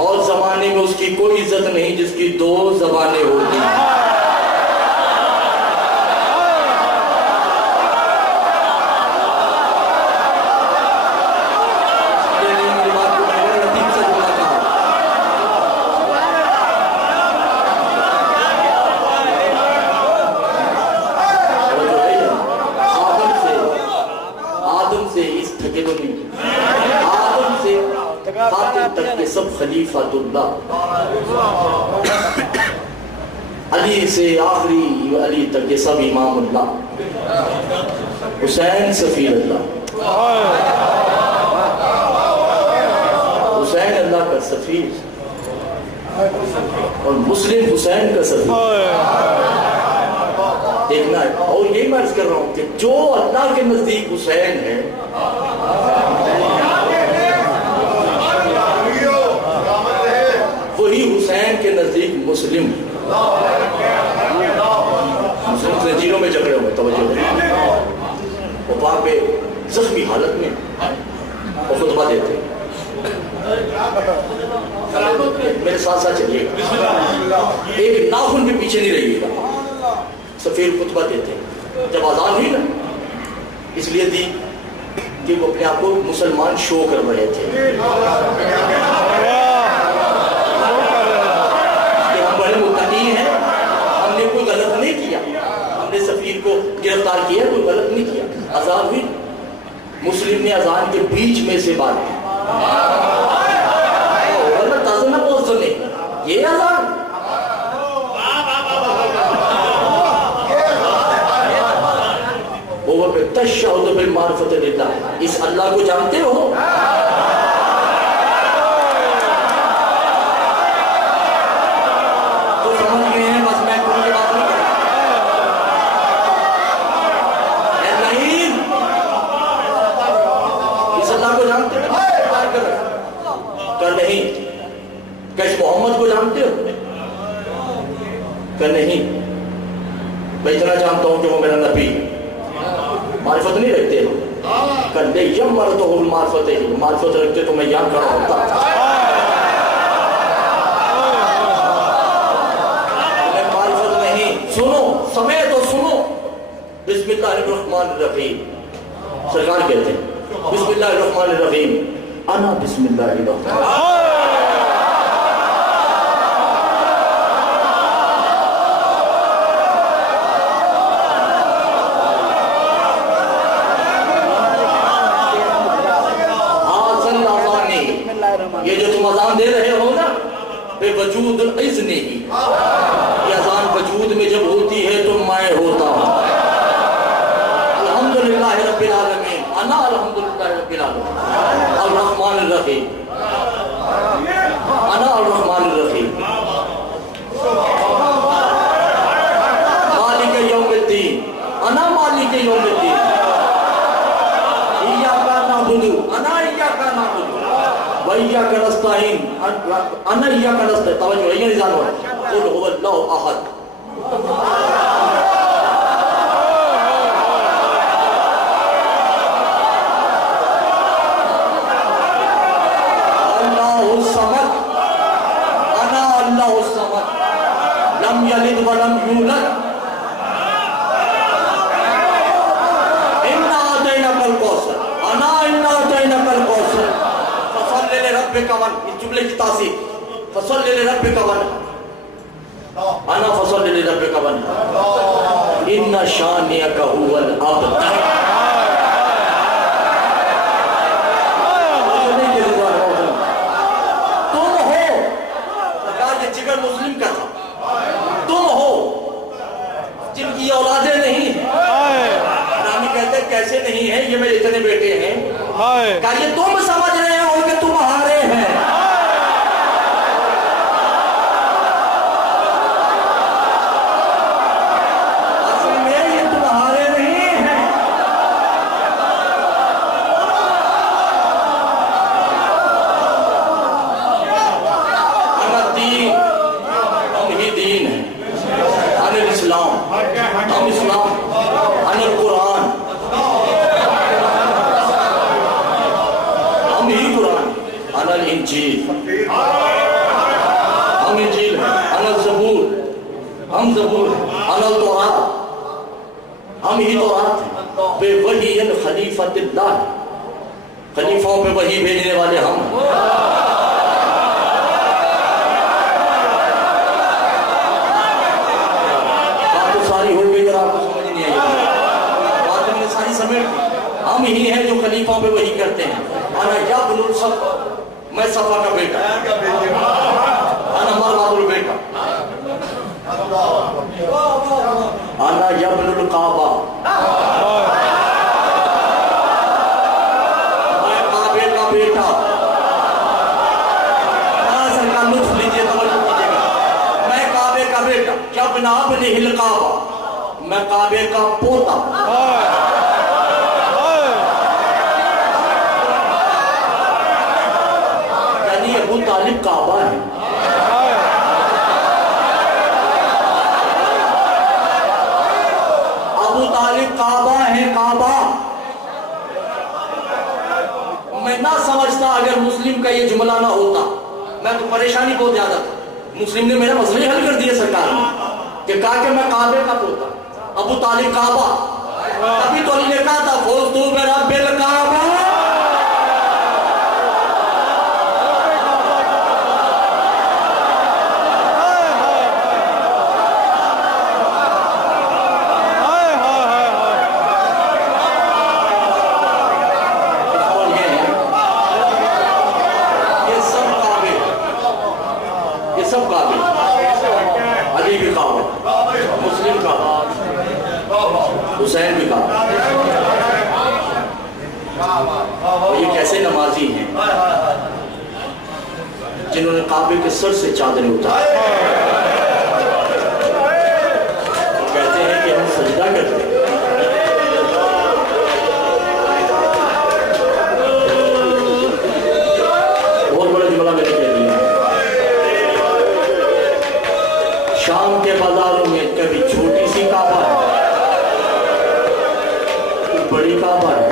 اور زبان زمانے میں اس کی کوئی عزت نہیں جس کی دو زبانیں ہوتی ہیں. سب خلیفۃ اللہ، علی سے آخری علی تک کے سب امام اللہ، حسین سفیر اللہ، حسین اللہ کا سفیر اور مسلم حسین کا سفیر. دیکھنا ہے. اور یہی میں عرض کر رہا ہوں کہ جو اللہ کے نزدیک حسین ہے وہی حسین کے نزدیک مسلم. مسلم زنجیروں میں جکڑے ہوئے، توجہ وہ وہاں پہ زخمی حالت میں وہ خطبہ دیتے. میرے ساتھ ساتھ چلیے گا، ایک ناخن بھی پیچھے نہیں رہیے گا. سفیر خطبہ دیتے جب آزاد ہوئی نا، اس لیے دی کہ وہ اپنے آپ کو مسلمان شو کر رہے تھے کہ ہم بڑے متقی ہیں، ہم نے کوئی غلط نہیں کیا، ہم نے سفیر کو گرفتار کیا، کوئی غلط نہیں کیا. آزاد ہوئی، مسلم نے اذان کے بیچ میں سے بات کی، یہ اذان تشہد بالمعرفت للہ، اس اللہ کو جانتے ہو؟ تو سمجھ گئے ہیں، بس میں کوئی بات نہیں کرتا. نہیں، اس اللہ کو جانتے ہو؟ کہ نہیں. کہ اس محمد کو جانتے ہو؟ کہ نہیں. میں اتنا جانتا ہوں کہ وہ میرا نبی. معرفت نہیں رکھتے ہو؟ کہ لے یم مرتو ہو معرفت ہے، معرفت رکھتے تو میں یہاں کھڑا ہوتا. میں معرفت نہیں. سنو، سمے تو سنو. بسم اللہ الرحمن الرحیم، سرکار کہتے ہیں بسم اللہ الرحمن الرحیم، انا بسم اللہ الرحمن. یہ جو تم اذان دے رہے ہو نا، بے وجود الاذن ہی، یہ اذان وجود میں جب ہوتی ہے تو میں ہوتا ہوں. الحمدللہ رب العالمین، انا الحمدللہ رب العالمین، الرحمن الرحیم، انا الرحمن الرحیم، مالک یوم الدین، انا مالک یوم الدین، ایاک نعبد، انا ایاک نعبد، وَإِيَّاكَ نَسْتَعِينُ، انا ایاک نستعین. توجہ ہے، یہ نظام ہو. قُلْ هُوَ اللَّهُ احد. اللہ الصمد، انا اللہ الصمد، لم یلد ولم یولد. اِنَّا أَعْطَيْنَاكَ الْكَوْثَرَ، انا اِنَّا أَعْطَيْنَاكَ الْكَوْثَرَ، فصل لربک ون. اس جملے کی تاثیر، فصل لربک ون، انا فصل لربک ون، ان شانئک هو الابتر. تم ہو، یہ جگر مسلم کا تھا، تم ہو جن کی اولادیں نہیں ہیں. رامی کہتے ہیں کیسے نہیں ہیں، یہ میرے اتنے بیٹے ہیں. کہ یہ تم سمجھ رہے ہو کہ تمہارے ہیں. اصل میں یہ تمہارے نہیں ہیں. اگر دین، ہم ہی دین ہیں. عن الاسلام، ہم اسلام. عن القرآن، ہم زبور انل تورات، ہم ہی تورات ہیں، بے وحی خلیفۃ اللہ، خلیفوں پہ وحی بھیجنے والے ہم۔ بات تو ساری ہو گئی اور آپ کو سمجھ نہیں آئی، بات میں نے ساری سمیٹ، ہم ہی ہیں جو خلیفوں پہ وحی کرتے ہیں۔ انا یابن الصفا، میں صفا کا بیٹا، انا مروہ البیٹا، انا یابن القعبہ، میں کعبے کا بیٹا۔ سرکار لطف لیجیے، توجہ کیجیے گا، میں کعبے کا بیٹا، یابن ابن القعبہ، میں کعبے کا پوتا۔ یعنی ابو طالب کعبہ ہے، ابو طالب کعبہ ہے، کعبہ۔ میں نہ سمجھتا اگر مسلم کا یہ جملہ نہ ہوتا، میں تو پریشانی بہت زیادہ تھا۔ مسلم نے میرا مسئلہ حل کر دیا سرکار نے، کہ کہا کہ میں کعبے کا پوتا، ابو طالب کعبہ۔ ابھی تو علی نے کہا تھا فوزتو برب الکعبہ، سب کعبے، علی بھی کعبہ، مسلم کعبہ، حسین بھی کعبہ۔ یہ کیسے نمازی ہیں جنہوں نے کعبے کے سر سے چادریں اٹھائی، کہتے ہیں کہ ہم سجدہ کرتے ہیں۔ بہت بڑا جملہ میں نے کہہ دیا، شام کے بازاروں میں کبھی چھوٹی سی کعبہ ہے، کوئی بڑی کعبہ ہے۔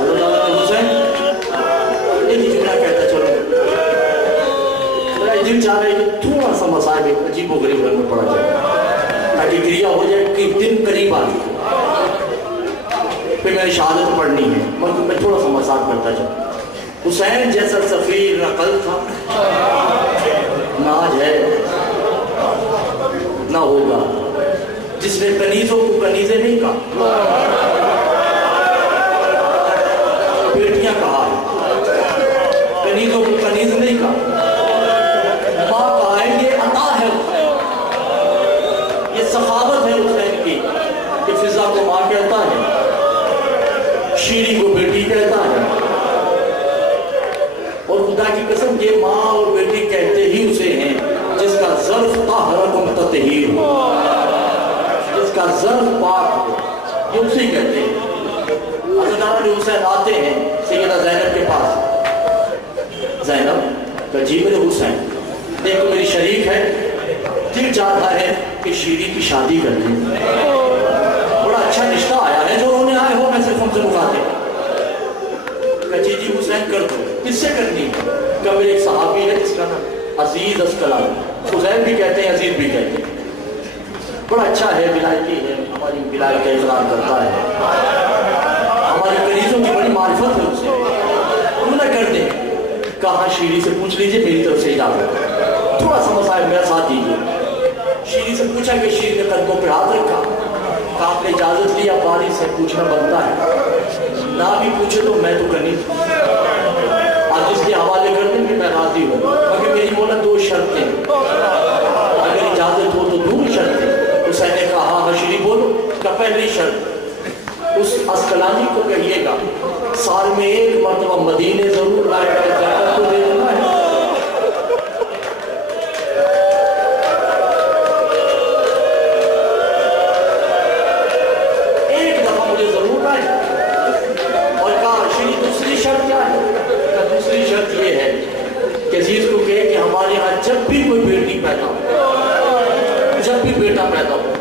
حضرت حسین ایک ہی جملہ کہتا، چلو میرا دل چاہ رہا ہے کہ تھوڑا سا مسائل عجیب و غریب گھر میں پڑا جائے تاکہ گریہ ہو جائے کہ دن قریب آ گئی، پھر میں نے شہادت پڑھنی ہے، مگر میں تھوڑا سا مسائل کرتا جاؤں۔ حسین جیسا سفیر نہ کل تھا، نہ آج ہے، نہ ہوگا، جس نے کنیزوں کو کنیزیں نہیں کہا، بیٹیاں کہا ہے، کنیزوں کو کنیز نہیں کہا، ماں کہا ہے۔ یہ عطا ہے، یہ سخاوت ہے حسین کی کہ فضا کو ماں کہتا ہے، شیری کو بیٹی کہتا ہے، اور خدا کی قسم یہ ماں اور بیٹی کہتے ہی اسے ہیں جس کا ظرف طاہر و متطہر ہو، جس کا ظرف پاک ہو، یہ اسے کہتے ہیں۔ حضرت علی حسین آتے ہیں سیدہ زینب کے پاس، زینب کہ جی میرے حسین دیکھو میری شریک ہے، دل چاہتا ہے کہ شیری کی شادی کر لیں، بڑا اچھا رشتہ آیا ہے، جو انہوں نے آئے ہو میں صرف ہم سے مخاطب، کہ جی حسین کر دو۔ کس سے کرنی ہے؟ کہ میرے ایک صحابی ہے جس کا نام عزیز اسقلانی، حسین بھی کہتے ہیں عزیز بھی کہتے ہیں، بڑا اچھا ہے، ولایتی ہے، ہماری ولایت کا اقرار کرتا ہے، ہماری کنیزوں کی بڑی معرفت ہے اسے، انہوں نے کر دیں۔ کہا شیری سے پوچھ لیجئے، میری طرف سے اجازت، تھوڑا سا مسائل میرا ساتھ دیجیے۔ شیری سے پوچھا کہ شیری نے قدموں پہ ہاتھ رکھا، کہا آپ نے اجازت لیا، باری سے پوچھنا بنتا ہے، نہ بھی پوچھے تو میں تو کنیز، آج اس کے حوالے کر دیں کہ میں راضی ہوں، مگر میری مولا دو شرطیں، اگر اجازت ہو تو دو شرطیں۔ حسین نے کہا ہاں شیری بولو۔ کہ پہلی شرط اس اسقلانی کو کہیے گا سال میں ایک مرتبہ مدینے ضرور لائے گا، زکات کو دے دینا ہے۔ ایک دفعہ مجھے ضرور لائے، اور کہا شیری دوسری شرط کیا ہے؟ دوسری شرط یہ ہے کہ عزیز کو کہے کہ ہمارے ہاں جب بھی کوئی بیٹی پیدا ہو، جب بھی بیٹا پیدا ہو،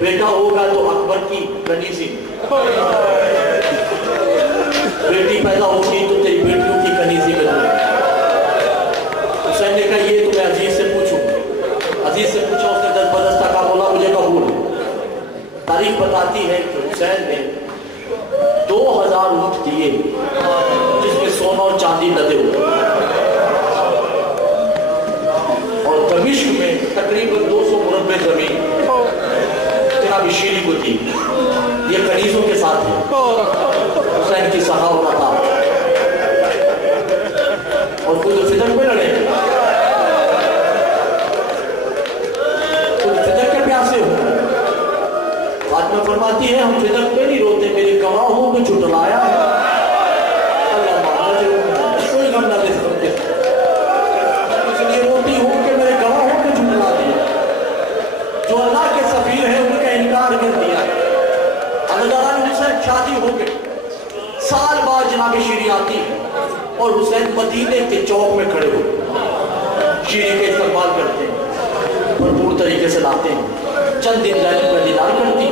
بیٹا ہوگا تو اکبر کی کنیزی، بیٹی پیدا ہوگی تو تیری بیٹیوں کی کنیزی میں دوں۔ حسین نے کہا یہ تو میں عزیز سے پوچھوں، آتی ہے کہ حسین نے 2000 اونٹ دیے جس میں سونا اور چاندی لدے ہوئے، اور دمشق میں تقریباً 200 مربع زمین جناب شیری کو دی. یہ کنیزوں کے ساتھ ہے حسین کی سخاوت عطا، اور خود فدق میں لڑے، خود فدق کے پیاسے ہو. فاطمہ فرماتی ہے ہم فدق پہ نہیں روتے، میرے گواہوں کو جھٹلایا ہے. اللہ معاذ کوئی غم نہ دے سکتے، اس لیے روتی ہوں کہ میرے گواہوں کو جھٹلا دیا. جو اللہ کے سفیر ہیں ان کا انکار کر دیا. اللہ عنہ سے شادی ہو گئی، سال بعد جناب شیری آتی ہے اور حسین مدینے کے چوک میں کھڑے ہوئے شیری کے استقبال کرتے ہیں، بھرپور طریقے سے لاتے ہیں. چند دن زینب کا دیدار کرتی،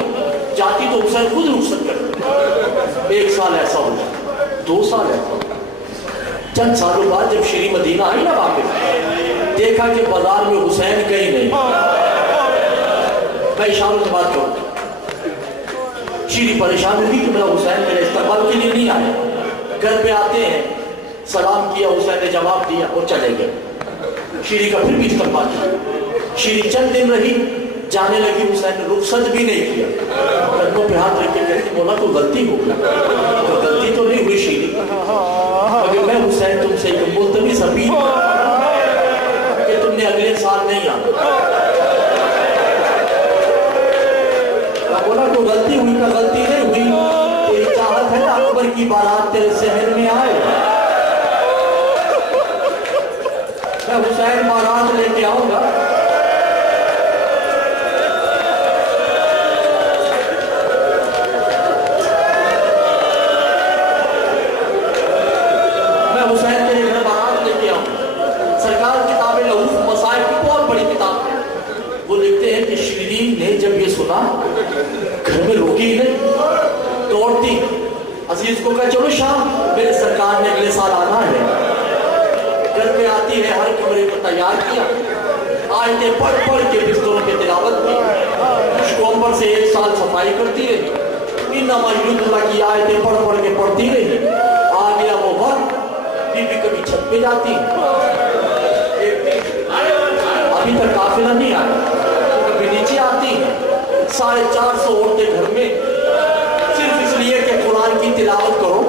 جاتی تو حسین خود رخصت کرتے. 1 سال ایسا ہو جاتا، 2 سال ایسا ہو. چند سالوں بعد جب شیری مدینہ آئی نا واپس، دیکھا کہ بازار میں حسین کہیں نہیں. میں اشاروں سے بات کروں، شیری پریشان ہوئی کہ میرا حسین میرے استقبال کے لیے نہیں آیا. گھر پہ آتے ہیں، سلام کیا، حسین نے جواب دیا اور چلے گئے. شیری کا پھر بھی استقبال کیا. شیری چند دن رہی، جانے لگی. حسین نے رخصت بھی نہیں کیا، قدموں پہ ہاتھ رکھ کے کہتی مولا کوئی غلطی ہو گئی. غلطی تو نہیں ہوئی شیری، مگر میں حسین تم سے ایک ملتمس اپیل کہ تم نے اگلے سال نہیں آنا. بولا کوئی غلطی ہوئی کا غلطی نہیں ہوئی، تیری چاہت ہے نا اکبر کی بارات تیرے شہر میں آئے. میں حسین بارات لے کے آؤں گا. میں حسین تیرے گھر بارات لے کے آؤں. سرکار کتاب لہوف مصائب کی بہت بڑی کتاب ہے، وہ لکھتے ہیں کہ شیرین نے جب یہ سنا گھر میں روکی نہیں، دوڑتی عزیز کو کہا چلو شام میرے سرکار نے اگلے سال آنا ہے. گھر پہ آتی ہے، ہر کمرے کو تیار کیا، آیتیں پڑھ پڑھ کے بستروں پہ تلاوت کی. مشکومبر سے 1 سال صفائی کرتی رہی، انما یرید اللہ کی آیتیں پڑھ پڑھ کے پڑھتی رہی. آ گیا وہ وقت، بی بی کبھی چھت پہ جاتی، ابھی تک قافلہ نہیں آیا، کبھی نیچے آتی. 450 عورتیں گھر میں صرف اس لیے کہ قرآن کی تلاوت کرو.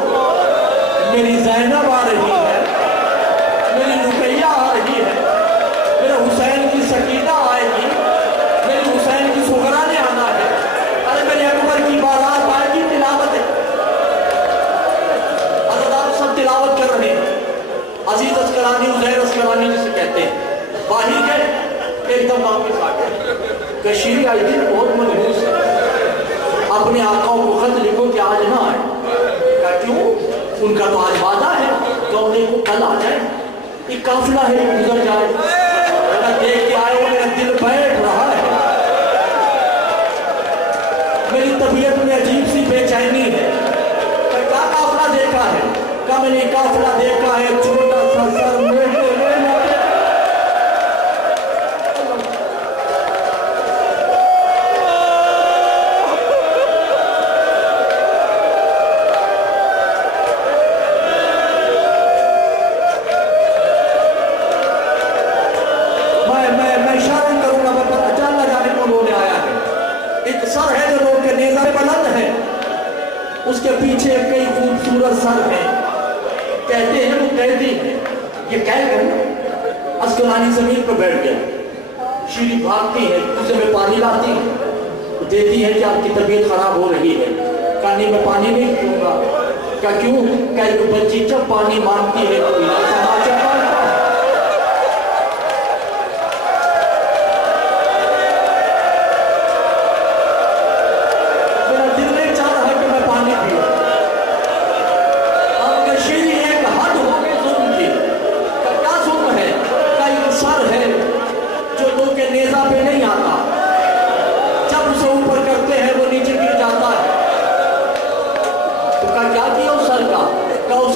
میری زینب آ رہی ہے، میری رقیہ آ رہی ہے، میرے حسین کی سکینہ آئے گی، میری حسین کی سغرا نے آنا ہے، ارے میرے اکبر کی بارات آئے گی. تلاوت ہے، حضرات سب تلاوت کر رہے ہیں. عزیز اسکرانی، عزیر اسکرانی جسے کہتے ہیں، باہر گئے، ایک دم واپس آ گئے. کشیری آئی تھی بہت ملحوظ ہے، اپنے آقاؤں کو خط لکھو کہ آج نہ آئے. کہا کیوں؟ ان کا تو آج وعدہ ہے کہ انہیں کو کل آ جائے، ایک قافلہ ہے گزر جائے. دیکھ کے آئے ہو میرا دل بیٹھ رہا ہے، میری طبیعت میں عجیب سی بے چینی ہے. کیا قافلہ دیکھا ہے؟ کہا میں نے قافلہ دیکھا ہے، چھوٹا سا سر میرے اس کے پیچھے کئی خوبصورت سر ہیں. کہتے ہیں وہ قیدی ہیں. یہ کہہ کر اسکلانی زمین پر بیٹھ گیا. شیری بھاگتی ہے، اسے میں پانی لاتی ہے، دیتی ہے کہ آپ کی طبیعت خراب ہو رہی ہے. کہا نہیں میں پانی نہیں پیوں گا. کہا کیوں؟ کہ ایک بچی جب پانی مانگتی ہے تو تماچا مارتا ہے.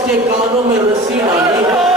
کانوں میں رسی ڈالی ہے.